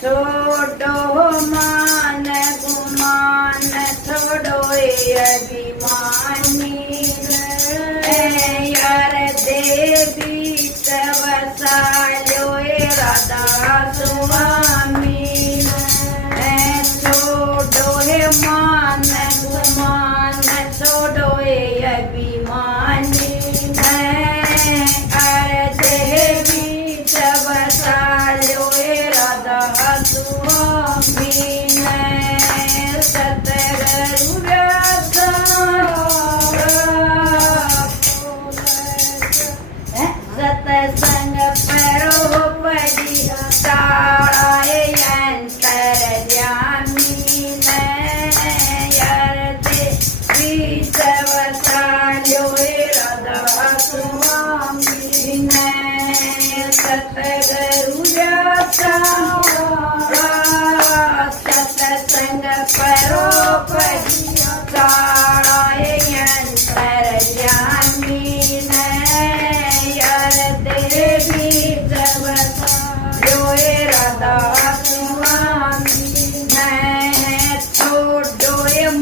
छोडो मान गुमान छोडो अभिमानी यार देवी वसायो राधा स्वामी छोडो मान गुमान छोडो अभिमानी देवी वसायो राधा स्वामी सतगुरु सतसंग परोपरि ताराय अंतर्यामी यरते विचवसायो राधा स्वामी सतगुरु सतसंग परोपरि ताराय अंतर्यामी देवी जवसायो राधा स्वामी छोडो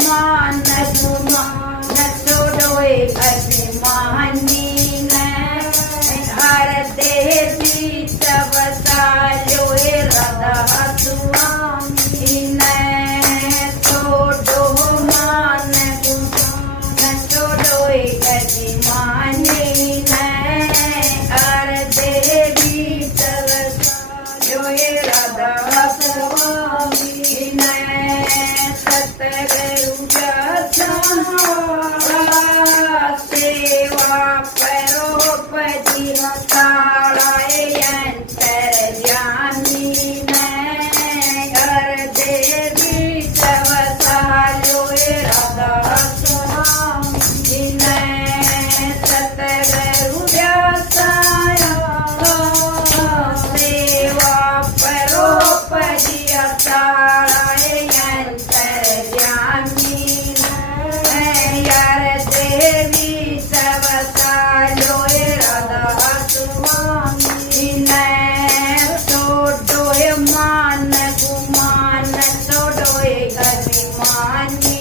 मान गुमान छोडो अभिमानी हर देवी जवसायो राधा स्वामी छोडो मान गुमान छोडो अभिमानी देवी जो राधा स्वामी सतगुरु सेवा परोपरि ताराय अंतर्यामी देवी वसायो राधा स्वामी सतगुरु सेवा परोपरि ताराय अंतर्यामी यार देवी वसायो राधा स्वामी छोडो मान गुमान छोडो अभिमानी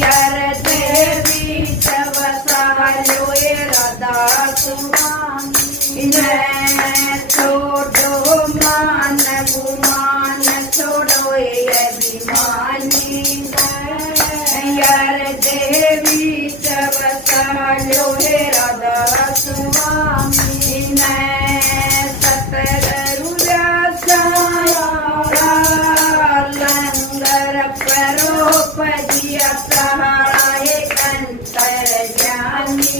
यार देवी वसायो राधा स्वामी छोडो मान गुमान छोडो अभिमानी यार देवी वसायो राधा स्वामी सतगुरु लंगर परोपरि ताराय अंतर्यामी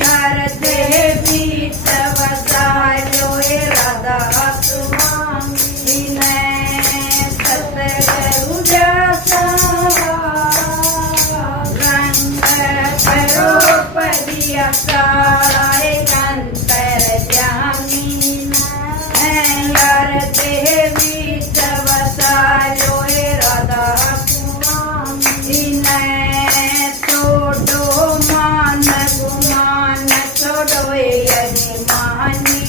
यार देवी वसायो राधा स्वामी सतगुरु लंगर परोपरि ताराय अंतर्यामी यार देवी वसायो राधा स्वामी छोडो मान गुमान छोडो अभिमानी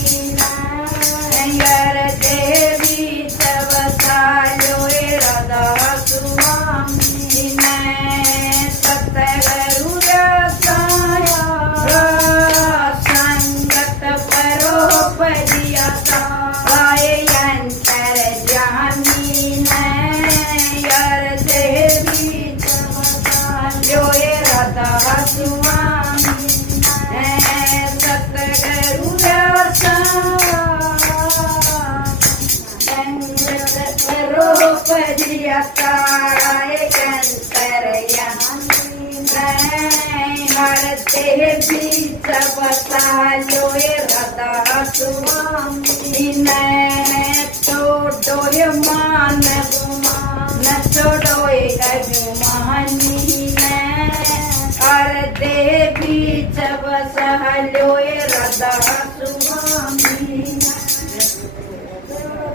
यार देवी वसायो राधा स्वामी सतगुरु संगत परोपरि ताराय अंतर्यामी यार देवी वसायो राधा स्वामी सतगुरु संगत परोपरि ताराय अंतर्यामी हर देवी वसायो राधा स्वामी छोडो मान गुमान छोडो अभिमानी हर देवी वसायो राधा स्वामी